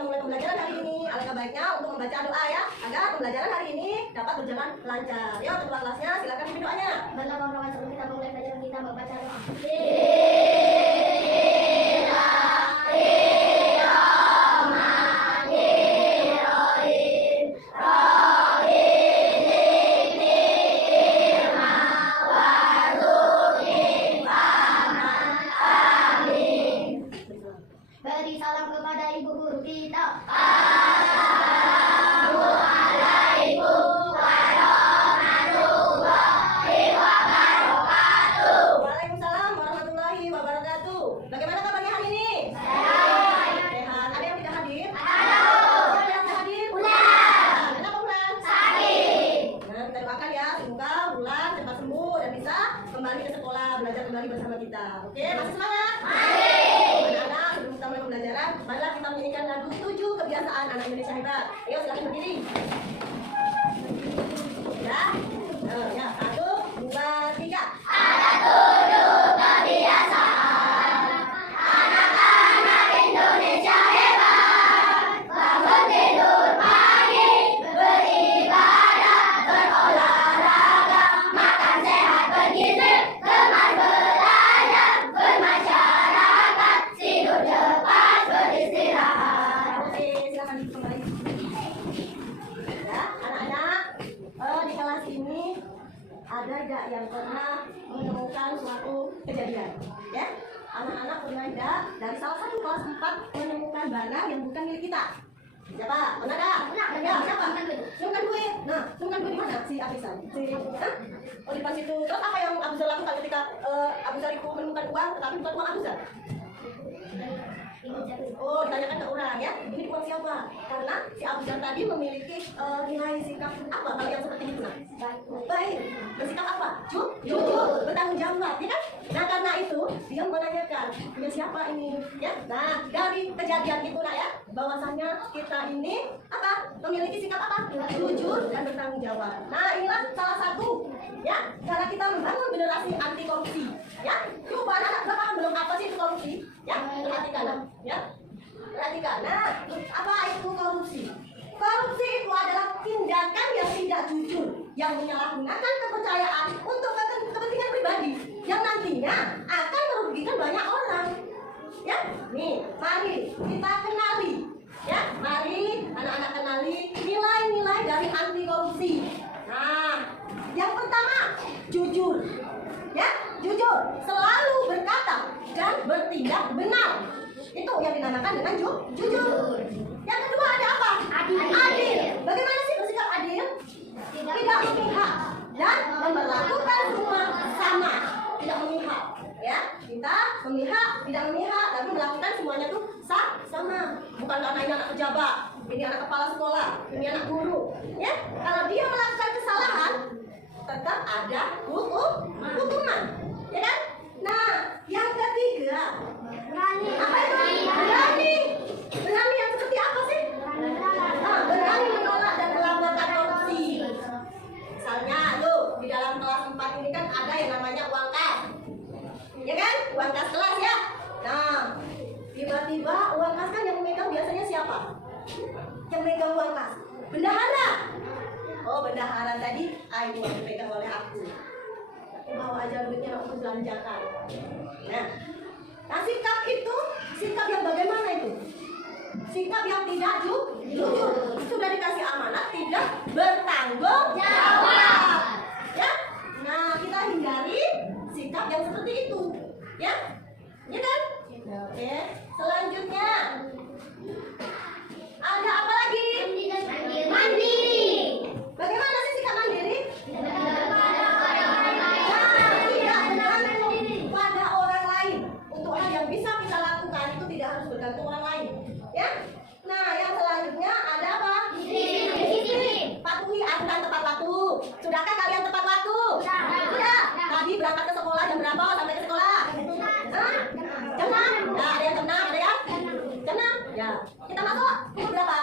memulai pembelajaran hari ini, alangkah baiknya untuk membaca doa ya, agar pembelajaran hari ini dapat berjalan lancar. Yuk, ketua kelasnya silakan pimpin doanya. Berlama-lama sebelum kita mulai pelajaran kita membaca doa. Beri salam kepada ibu guru kita. Waalaikumsalam warahmatullahi wabarakatuh. Bagaimana kabarnya hari ini? Sehat. Ada yang tidak hadir? Ada yang tidak hadir? Kenapa Bulan? Sakit. Nah, kita doakan ya, semoga Bulan cepat sembuh dan bisa kembali ke sekolah, belajar kembali bersama kita. Oke, masih semangat? Anak-anak, sebelum kita mulai pembelajaran, marilah kita menyanyikan lagu 7 kebiasaan anak Indonesia hebat. Ayo silakan berdiri. Ya, ya, 1, 2, 3. Oke, silakan kembali. Ya, anak-anak, di kelas ini ada nggak yang pernah menemukan suatu kejadian? Ya, anak-anak pernah nggak dari salah satu kelas 4 menemukan barang yang bukan milik kita? Siapa? Pernah nggak? Ya, siapa? Menemukan duit. Nah, menemukan duit di mana? Si Abisan. Hah? Oh, di pas itu. Terus apa yang Abuzar lakukan ketika Abuzar itu menemukan uang, tetapi bukan uang Abuzar? Oh, ditanyakan ke orang ya. Ini uang siapa? Karena si Abuzar tadi memiliki nilai sikap apa kalau yang seperti itu? Baik. Bersikap apa? Jujur, bertanggung jawab, ya kan? Nah, karena itu dia menanyakan, punya siapa ini? Ya. Nah, dari kejadian itu ya, bahwasannya kita ini apa? Memiliki sikap apa? Jujur dan bertanggung jawab. Nah, inilah salah satu ya, cara kita membangun generasi anti korupsi. Ya, coba anak paham belum apa sih itu korupsi? Ya, perhatikan. Ya, perhatikan. Nah, apa itu korupsi? Korupsi itu adalah tindakan yang tidak jujur, yang menyalahgunakan kepercayaan untuk kepentingan pribadi, yang nantinya akan merugikan banyak orang. Ya, nih, mari kita kenali. Ya, mari anak-anak kenali nilai-nilai dari anti korupsi. Nah, yang pertama, jujur. Ya, jujur, selalu berkata dan bertindak benar. Itu yang dinamakan dengan jujur. Yang kedua ada apa? Adil. Bagaimana sih bersikap adil? Tidak memihak dan memperlakukan semua sama. Tidak memihak, ya. Kita memihak, tidak memihak, tapi melakukan semuanya tuh sama. Bukan karena ini anak pejabat, ini anak kepala sekolah, ini anak guru. Ya, kalau dia melakukan kesalahan, tetap ada hukuman, ya kan? Nah, yang ketiga, apa itu? Berani yang seperti apa sih? Nah, berani menolak dan melaporkan korupsi. Misalnya, tuh di dalam kelas 4 ini kan ada yang namanya uang kas, ya kan? Uang kas kelas ya. Nah, tiba-tiba uang kas kan yang memegang biasanya siapa? Yang memegang uang kas? Bendahara. Oh, bendahara tadi, itu yang dipegang oleh aku. Bawa aja duitnya untuk belanjakan. Nah, sikap itu, sikap yang bagaimana itu? Sikap yang tidak jujur. Sudah dikasih amanat, tidak bertanggung jawab. Ya, nah kita hindari sikap yang seperti itu. Ya, ya kan? Oke, selanjutnya ada apa lagi? Mandiri. Bagaimana sih sikap mandiri? Pada orang lain. Untuk hal yang bisa kita lakukan itu tidak harus bergantung orang lain. Ya. Nah, yang selanjutnya ada apa? Disiplin. Patuhi aturan tepat waktu. Sudahkah kalian tepat waktu? Sudah. Tadi berangkat ke sekolah jam berapa sampai ke sekolah? Jam 6. Nah, ada yang jam 6, ada ya? Jam 6. Ya. Kita masuk pukul berapa?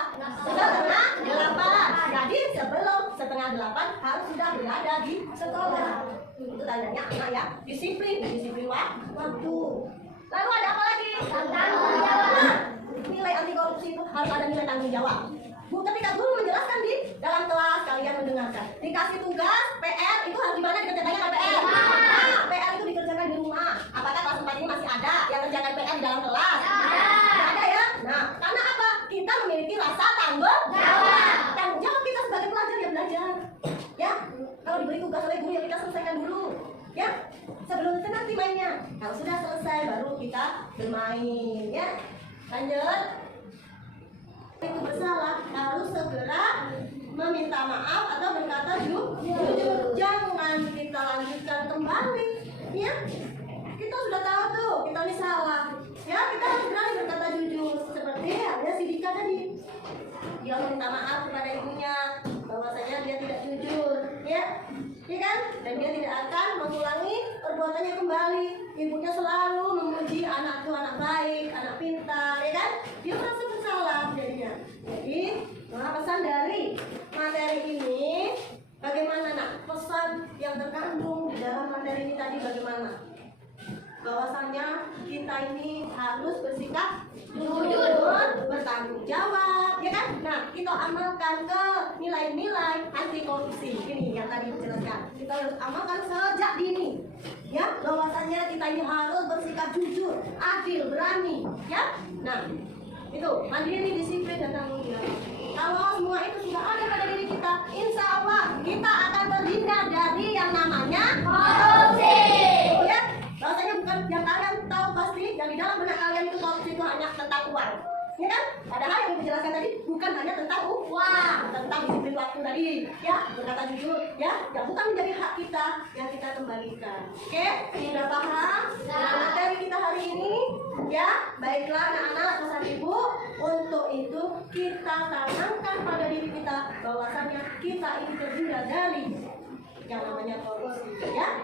Setengah 8. Jadi sebelum setengah 8 harus sudah berada di sekolah. Itu tandanya anak ya, disiplin waktu. Lalu ada apa lagi? Tanggung jawab. Nilai anti korupsi itu harus ada nilai tanggung jawab. Bu, ketika guru menjelaskan di dalam kelas, kalian mendengarkan. Dikasih tugas, PR, itu harus gimana dikerjakannya kan PR? Nah, PR itu dikerjakan di rumah. Apakah kelas 4 ini masih ada yang kerjakan PR di dalam kelas? Nggak ada ya? Nah, karena apa? Kita memiliki rasa tanggung jawab. Tanggung jawab kita sebagai pelajar ya belajar. Ya, kalau diberi tugas oleh guru ya kita selesaikan dulu. Ya, sebelum itu nanti mainnya. Kalau sudah selesai baru kita bermain. Ya, lanjut. Itu bersalah harus segera meminta maaf atau berkata jujur. Jangan kita lanjutkan kembali. Ya, kita sudah tahu tuh kita ini salah. Ya, kita harus berani berkata jujur. Seperti ada si Dika tadi. Dia meminta maaf kepada ibunya bahwasanya dia tidak jujur. Ya, ya kan? Dan dia tidak akan mengulangi perbuatannya kembali. Ibunya selalu memuji anak itu anak baik, anak pintar, ya kan? Dia merasa bersalah jadinya. Jadi, pesan dari materi ini bagaimana nak? Pesan yang terkandung di dalam materi ini tadi bagaimana? Bahwasanya kita ini harus bersikap jujur, bertanggung jawab, ya kan? Nah, kita amalkan ke nilai-nilai anti korupsi ini yang tadi dijelaskan. Kita harus amalkan sejak dini, ya. Bahwasanya kita ini harus bersikap jujur, adil, berani, ya. Nah, itu mandiri, disiplin, dan tanggung jawab. Kalau semua itu sudah ada pada diri kita, insya Allah kita akan terhindar dari yang namanya korupsi. Ya, bahwasanya bukan yang kalian tahu pasti yang di dalam benak kalian itu korupsi itu hanya tentang uang, ya kan? Padahal yang dijelaskan tadi bukan hanya tentang uang, tentang disiplin waktu tadi, ya, berkata jujur, ya, yang bukan menjadi hak kita yang kita kembalikan. Oke, sudah paham dengan materi kita hari ini? Ya, baiklah anak-anak, pesan ibu, untuk itu kita tanamkan pada diri kita bahwasanya kita ini terhindar dari yang namanya korupsi, ya.